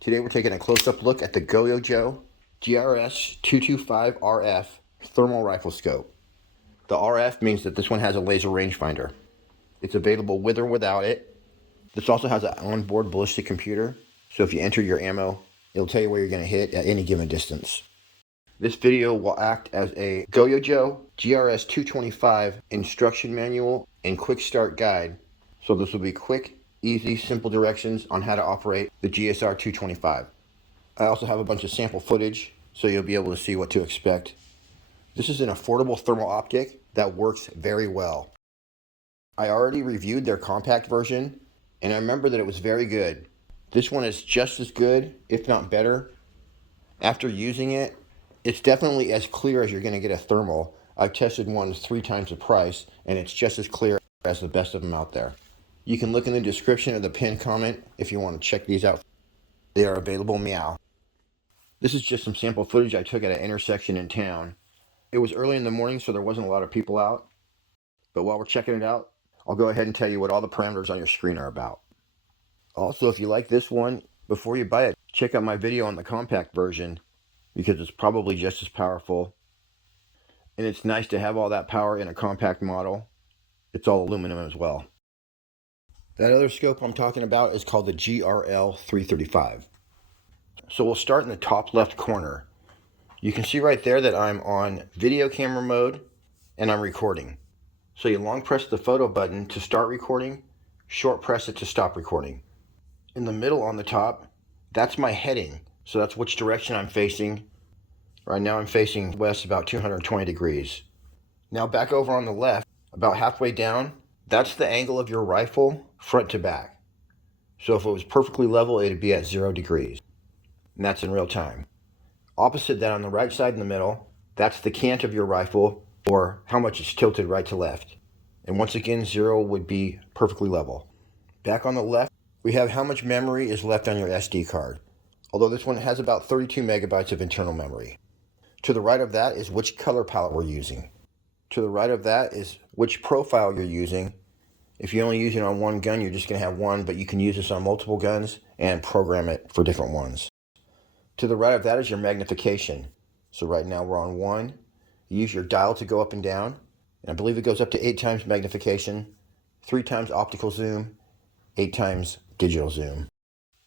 Today we're taking a close-up look at the Goyojo GRS225RF thermal rifle scope. The RF means that this one has a laser rangefinder. It's available with or without it. This also has an onboard ballistic computer, so if you enter your ammo, it'll tell you where you're going to hit at any given distance. This video will act as a Goyojo GRS225 instruction manual and quick start guide. So this will be quick, easy, simple directions on how to operate the GSR225. I also have a bunch of sample footage so you'll be able to see what to expect. This is an affordable thermal optic that works very well. I already reviewed their compact version and I remember that it was very good. This one is just as good, if not better. After using it, it's definitely as clear as you're going to get a thermal. I've tested ones 3 times the price, and it's just as clear as the best of them out there. You can look in the description of the pinned comment if you want to check these out. They are available meow. This is just some sample footage I took at an intersection in town. It was early in the morning, so there wasn't a lot of people out. But while we're checking it out, I'll go ahead and tell you what all the parameters on your screen are about. Also, if you like this one, before you buy it, check out my video on the compact version, because it's probably just as powerful. And it's nice to have all that power in a compact model. It's all aluminum as well. That other scope I'm talking about is called the GRL335. So we'll start in the top left corner. You can see right there that I'm on video camera mode and I'm recording. So you long press the photo button to start recording, short press it to stop recording. In the middle on the top, that's my heading. So that's which direction I'm facing. Right now I'm facing west about 220 degrees. Now back over on the left, about halfway down, that's the angle of your rifle front to back. So if it was perfectly level, it'd be at 0 degrees. And that's in real time. Opposite that on the right side in the middle, that's the cant of your rifle, or how much it's tilted right to left. And once again, 0 would be perfectly level. Back on the left, we have how much memory is left on your SD card. Although this one has about 32 megabytes of internal memory. To the right of that is which color palette we're using. To the right of that is which profile you're using. If you only use it on one gun, you're just going to have one, but you can use this on multiple guns and program it for different ones. To the right of that is your magnification. So right now we're on 1. You use your dial to go up and down. And I believe it goes up to 8 times magnification, 3 times optical zoom, 8 times digital zoom.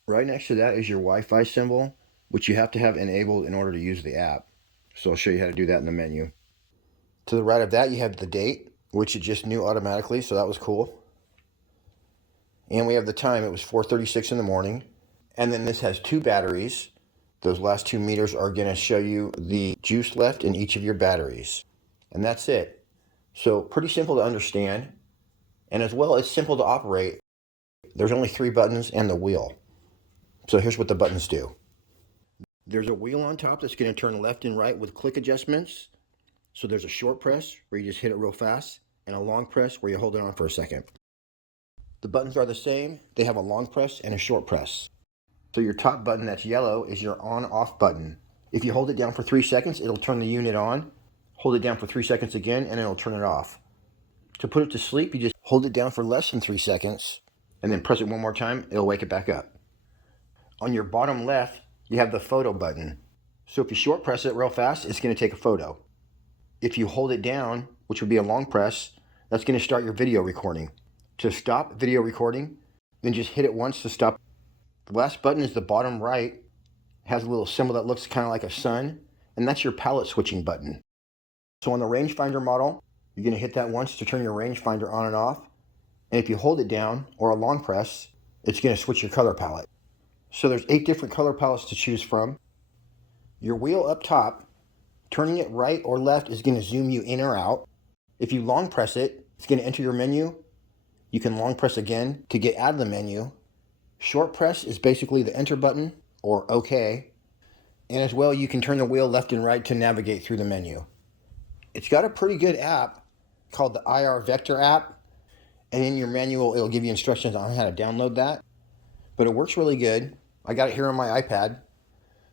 Right next to that is your Wi-Fi symbol, which you have to have enabled in order to use the app. So I'll show you how to do that in the menu. To the right of that, you have the date, which it just knew automatically, so that was cool. And we have the time. It was 4:36 in the morning. And then this has 2 batteries. Those last 2 meters are going to show you the juice left in each of your batteries. And that's it. So pretty simple to understand. And as well, it's simple to operate. There's only 3 buttons and the wheel. So here's what the buttons do. There's a wheel on top that's going to turn left and right with click adjustments. So there's a short press where you just hit it real fast, and a long press where you hold it on for a second. The buttons are the same. They have a long press and a short press. So your top button that's yellow is your on-off button. If you hold it down for 3 seconds, it'll turn the unit on. Hold it down for 3 seconds again, and it'll turn it off. To put it to sleep, you just hold it down for less than 3 seconds, and then press it one more time, it'll wake it back up. On your bottom left, you have the photo button. So if you short press it real fast, it's going to take a photo. If you hold it down, which would be a long press, that's going to start your video recording. To stop video recording, then just hit it once to stop. The last button is the bottom right. It has a little symbol that looks kind of like a sun, and that's your palette switching button. So on the rangefinder model, you're going to hit that once to turn your rangefinder on and off. And if you hold it down, or a long press, it's going to switch your color palette. So there's 8 different color palettes to choose from. Your wheel up top, turning it right or left is going to zoom you in or out. If you long press it, it's going to enter your menu. You can long press again to get out of the menu. Short press is basically the enter button, or OK. And as well, you can turn the wheel left and right to navigate through the menu. It's got a pretty good app called the IR Vector app. And in your manual, it'll give you instructions on how to download that. But it works really good. I got it here on my iPad.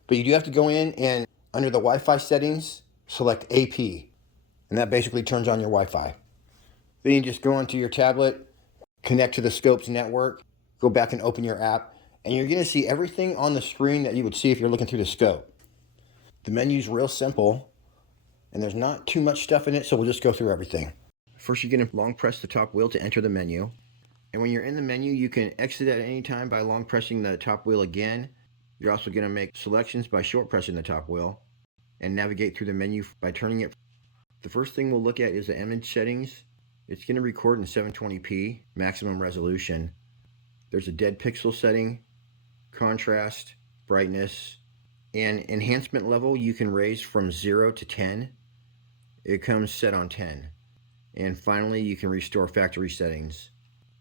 But you do have to go in and under the Wi-Fi settings, select AP. And that basically turns on your Wi-Fi. Then you just go onto your tablet, connect to the Scopes network, go back and open your app, and you're going to see everything on the screen that you would see if you're looking through the scope. The menu's real simple, and there's not too much stuff in it, so we'll just go through everything. First, you're going to long press the top wheel to enter the menu. And when you're in the menu, you can exit at any time by long pressing the top wheel again. You're also going to make selections by short pressing the top wheel and navigate through the menu by turning it. The first thing we'll look at is the image settings. It's going to record in 720p maximum resolution. There's a dead pixel setting, contrast, brightness, and enhancement level you can raise from 0 to 10. It comes set on 10. And finally, you can restore factory settings.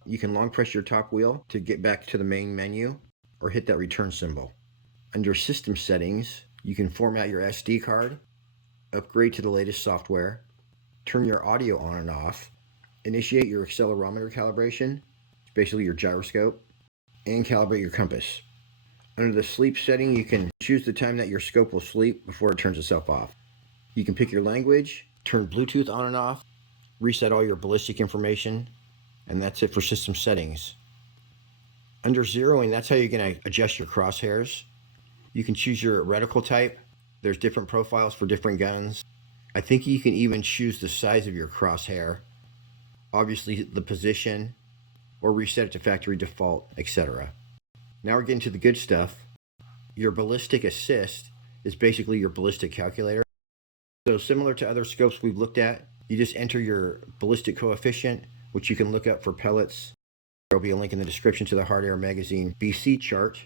You can long press your top wheel to get back to the main menu or hit that return symbol. Under system settings, you can format your SD card, upgrade to the latest software, turn your audio on and off, initiate your accelerometer calibration, basically your gyroscope, and calibrate your compass. Under the sleep setting, you can choose the time that your scope will sleep before it turns itself off. You can pick your language, turn Bluetooth on and off, reset all your ballistic information, and that's it for system settings. Under zeroing, that's how you're going to adjust your crosshairs. You can choose your reticle type. There's different profiles for different guns. I think you can even choose the size of your crosshair, obviously the position, or reset it to factory default, etc. Now we're getting to the good stuff. Your ballistic assist is basically your ballistic calculator. So similar to other scopes we've looked at, you just enter your ballistic coefficient, which you can look up for pellets. There'll be a link in the description to the Hard Air Magazine BC chart.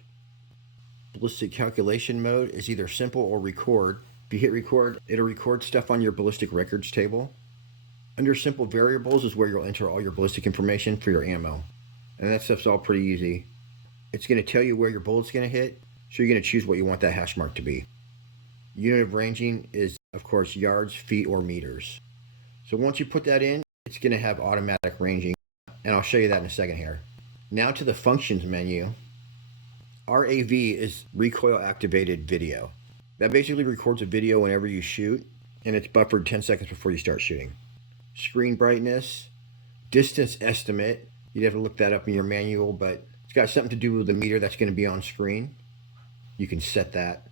Ballistic calculation mode is either simple or record. If you hit record, it'll record stuff on your ballistic records table. Under simple variables is where you'll enter all your ballistic information for your ammo. And that stuff's all pretty easy. It's going to tell you where your bullet's going to hit, so you're going to choose what you want that hash mark to be. Unit of ranging is, of course, yards, feet, or meters. So once you put that in, it's going to have automatic ranging, and I'll show you that in a second here. Now to the functions menu. RAV is recoil activated video. That basically records a video whenever you shoot, and it's buffered 10 seconds before you start shooting. Screen brightness, distance estimate, you'd have to look that up in your manual, but it's got something to do with the meter that's going to be on screen. You can set that.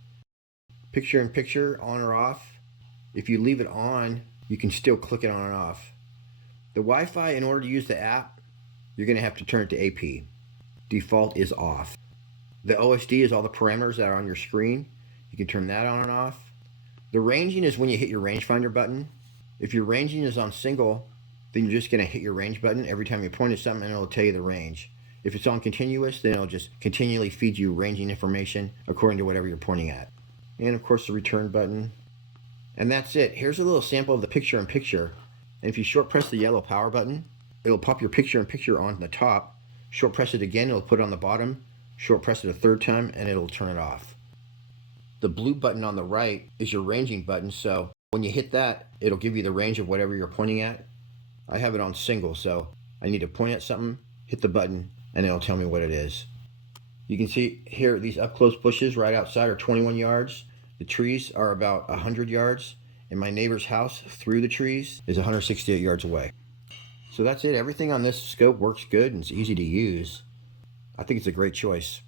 Picture in picture, on or off. If you leave it on, you can still click it on and off. The Wi-Fi, in order to use the app, you're going to have to turn it to AP. Default is off. The OSD is all the parameters that are on your screen. You can turn that on and off. The ranging is when you hit your rangefinder button. If your ranging is on single, then you're just going to hit your range button every time you point at something and it'll tell you the range. If it's on continuous, then it'll just continually feed you ranging information according to whatever you're pointing at. And of course the return button. And that's it. Here's a little sample of the picture in picture. And if you short press the yellow power button, it'll pop your picture in picture on the top. Short press it again, it'll put it on the bottom. Short press it a third time and it'll turn it off. The blue button on the right is your ranging button, so when you hit that, it'll give you the range of whatever you're pointing at. I have it on single, so I need to point at something, hit the button, and it'll tell me what it is. You can see here, these up close bushes right outside are 21 yards. The trees are about 100 yards, and my neighbor's house through the trees is 168 yards away. So that's it. Everything on this scope works good and it's easy to use. I think it's a great choice.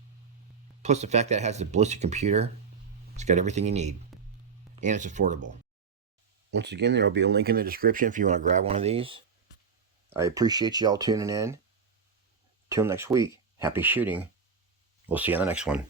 Plus the fact that it has the ballistic computer, it's got everything you need, and it's affordable. Once again, there will be a link in the description if you want to grab one of these. I appreciate y'all tuning in. Till next week, happy shooting. We'll see you on the next one.